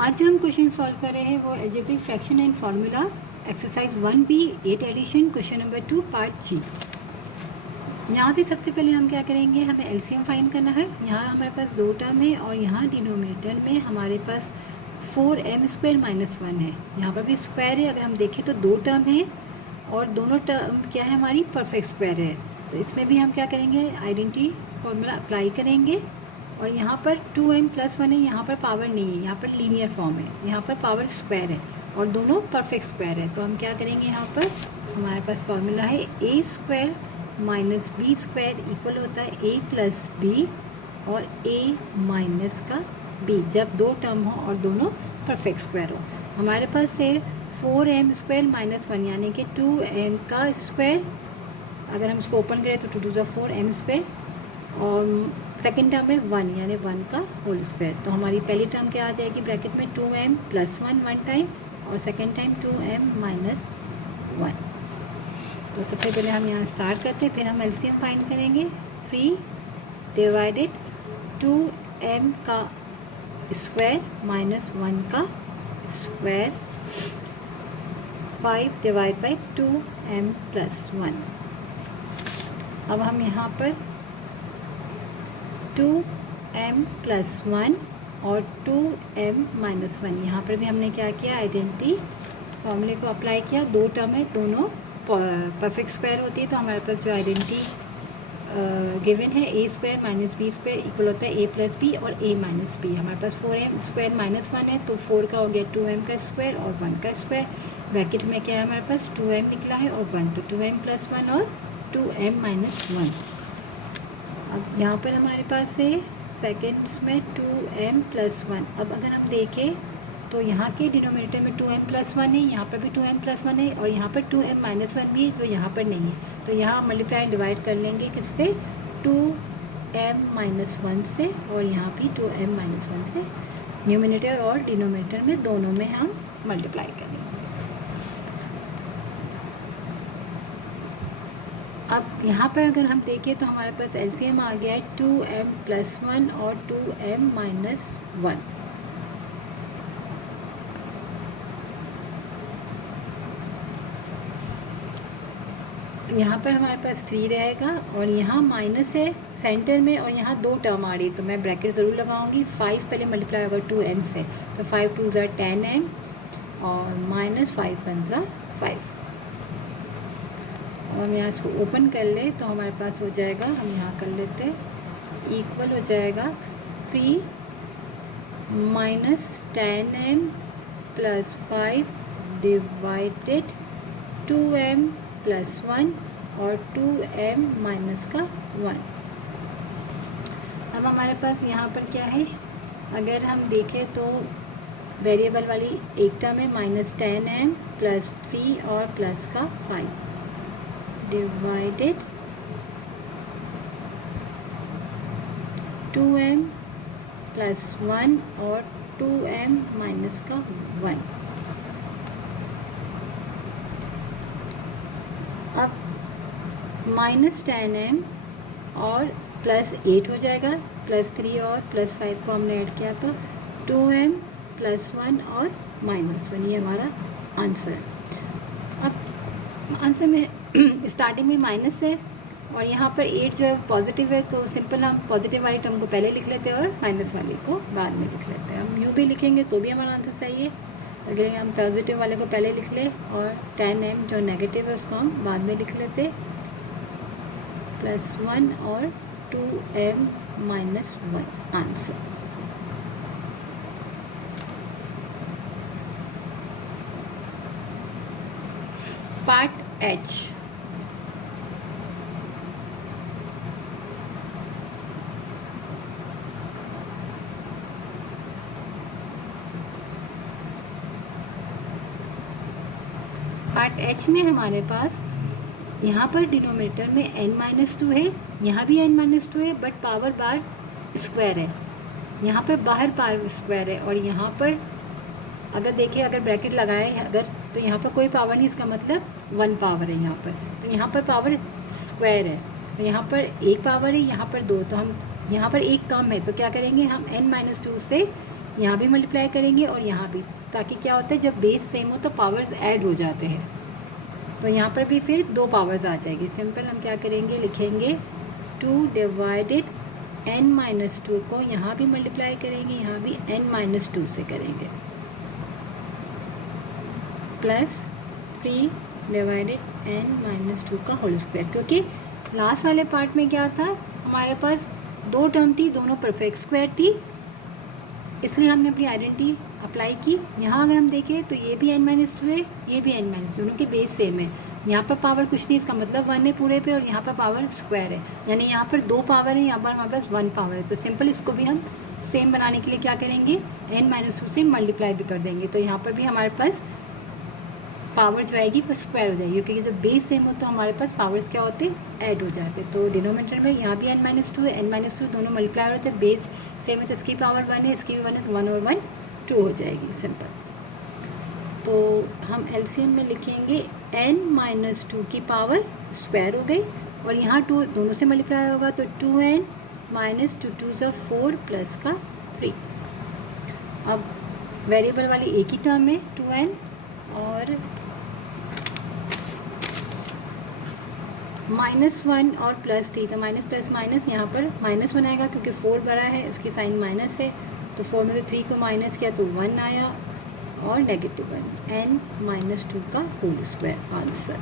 आज जो हम क्वेश्चन सॉल्व कर रहे हैं वो algebraic fraction and formula exercise 1B 8 addition question number 2 part G. यहाँ पे सबसे पहले हम क्या करेंगे, हमें एलसीएम फाइंड करना है। यहाँ हमारे पास दो टर्म है और यहाँ डिनोमिनेटर में हमारे पास 4m² - 1 है। यहाँ पर भी स्क्वायर है, अगर हम देखें तो दो टर्म है और दोनों टर्म क्या है, हमारी परफेक्ट स्क्वायर है। तो इसमें भी हम क्या करेंगे, आइडेंटिटी फार्मूला अप्लाई करेंगे। और यहाँ पर 2m+1 है, यहाँ पर पावर नहीं है, यहाँ पर लीनियर फॉर्म है, यहाँ पर पावर स्क्वायर है और दोनों परफेक्ट स्क्वायर है। तो हम क्या करेंगे, यहाँ पर हमारे पास फार्मूला है a² - b² इक्वल होता है a + b और a - का b, जब दो टर्म हो और दोनों परफेक्ट स्क्वायर हो। हमारे पास है 4m² - 1 यानी कि 2m का स्क्वायर। अगर हम इसको ओपन करें तो 2 × 4 m² और सेकेंड टर्म है 1 यानी 1 का होल स्क्वायर। तो हमारी पहली टर्म क्या आ जाएगी ब्रैकेट में, 2m+1 वन टाइम और सेकेंड टाइम 2m - 1। तो सबसे पहले हम यहाँ स्टार्ट करते हैं, फिर हम एलसीएम फाइंड करेंगे। 3 डिवाइडेड 2m का स्क्वायर - 1 का स्क्वायर 5 डिवाइड बाई 2m+1। अब हम यहाँ पर 2m+1 और 2m - 1, यहाँ पर भी हमने क्या किया, आइडेंटिटी फॉर्मूले को अप्लाई किया। दो टर्म है, दोनों परफेक्ट स्क्वायर होती है। तो हमारे पास जो आइडेंटिटी गिवन है a² - b² इक्वल होता है a + b और a - b। हमारे पास 4m² - 1 है तो 4 का हो गया 2m का स्क्वायर और 1 का स्क्वायर। ब्रैकेट में क्या है, हमारे पास 2m निकला है और 1, तो 2m+1 और 2m - 1। अब यहाँ पर हमारे पास है सेकेंड्स में 2m+1। अब अगर हम देखें तो यहाँ के डिनोमिनेटर में 2m+1 है, यहाँ पर भी 2m+1 है और यहाँ पर 2m - 1 भी है जो यहाँ पर नहीं है। तो यहाँ मल्टीप्लाई डिवाइड कर लेंगे किससे, 2m - 1 से और यहाँ भी 2m - 1 से। न्यूमिनेटर और डिनोमिनेटर में दोनों में हम मल्टीप्लाई करेंगे। अब यहाँ पर अगर हम देखें तो हमारे पास एलसीएम आ गया है 2m+1 और 2m - 1। यहाँ पर हमारे पास 3 रहेगा और यहाँ माइनस है सेंटर में और यहाँ दो टर्म आ रही है तो मैं ब्रैकेट ज़रूर लगाऊंगी। 5 पहले मल्टीप्लाई होगा 2m से, तो 5 2 = 10m और -5 1 = 5। और हम यहाँ इसको ओपन कर ले तो हमारे पास हो जाएगा, हम यहाँ कर लेते हैं, इक्वल हो जाएगा 3 - 10m + 5 डिवाइडेड 2m+1 और 2m - का 1। अब हमारे पास यहाँ पर क्या है, अगर हम देखें तो वेरिएबल वाली एक टर्म है -10m + 3 और प्लस का 5 डिवाइडेड 2m+1 और 2m - का 1। अब -10m और +8 हो जाएगा, +3 और +5 को हमने ऐड किया तो 2m+1 और -1, ये हमारा आंसर है। अब आंसर में स्टार्टिंग में माइनस है और यहाँ पर 8 जो है पॉजिटिव है, तो सिंपल हम पॉजिटिव वाली टर्म को पहले लिख लेते हैं और माइनस वाली को बाद में लिख लेते हैं। हम यूँ भी लिखेंगे तो भी हमारा आंसर सही है। अगर हम पॉजिटिव वाले को पहले लिख ले और 10m जो नेगेटिव है उसको हम बाद में लिख लेते, +1 और 2m - 1 answer. Part H। Part H में हमारे पास यहाँ पर डिनोमिनेटर में n-2 है, यहाँ भी n-2 है बट पावर बार स्क्वायर है, यहाँ पर बाहर पावर स्क्वायर है और यहाँ पर अगर देखें, अगर ब्रैकेट लगाए अगर तो यहाँ पर कोई पावर नहीं, इसका मतलब 1 पावर है यहाँ पर। तो यहाँ पर पावर स्क्वायर है, तो यहाँ पर एक पावर है, यहाँ पर 2, तो हम यहाँ पर एक कम है तो क्या करेंगे, हम n-2 से यहाँ भी मल्टीप्लाई करेंगे और यहाँ भी, ताकि क्या होता है जब बेस सेम हो तो पावर्स ऐड हो जाते हैं। तो यहाँ पर भी फिर 2 पावर्स आ जाएगी। सिंपल हम क्या करेंगे, लिखेंगे 2 डिवाइडेड n-2 को यहाँ भी मल्टीप्लाई करेंगे, यहाँ भी n-2 से करेंगे, प्लस 3 डिवाइडेड n-2 का होल स्क्वायर। क्योंकि लास्ट वाले पार्ट में क्या था, हमारे पास 2 टर्म थी, दोनों परफेक्ट स्क्वायर थी, इसलिए हमने अपनी आइडेंटिटी अप्लाई की। यहाँ अगर हम देखें तो ये भी n-2 है, ये भी n-, दोनों के बेस सेम है। यहाँ पर पावर कुछ नहीं, इसका मतलब 1 है पूरे पे, और यहाँ पर पावर स्क्वायर है, यानी यहाँ पर 2 पावर है, यहाँ पर हमारे पास 1 पावर है। तो सिंपल इसको भी हम सेम बनाने के लिए क्या करेंगे, n-2 से मल्टीप्लाई भी कर देंगे। तो यहाँ पर भी हमारे पास पावर जो आएगी वो स्क्वायर हो जाएगी, क्योंकि जब बेस सेम हो तो हमारे पास पावर्स क्या होते, ऐड हो जाते। तो डिनोमिनेटर में यहाँ भी n-2 है, n-2 दोनों मल्टीप्लाई होते हैं, बेस सेम है तो इसकी पावर 1 है, इसकी भी 1 है, तो 1 और 1 2 हो जाएगी। सिंपल। तो हम एलसीएम में लिखेंगे n-2 की पावर स्क्वायर हो गई, और यहाँ 2 दोनों से मल्टीप्लाई होगा तो 2n - 2 2 = 4 प्लस का 3। अब वेरिएबल वाली एक ही टर्म है 2n, और -1 और +3, तो माइनस प्लस माइनस यहाँ पर -1 आएगा, क्योंकि 4 बड़ा है, उसकी साइन माइनस है, तो 4 में से 3 को माइनस किया तो 1 आया, और -1 n-2 का होल स्क्वायर आंसर।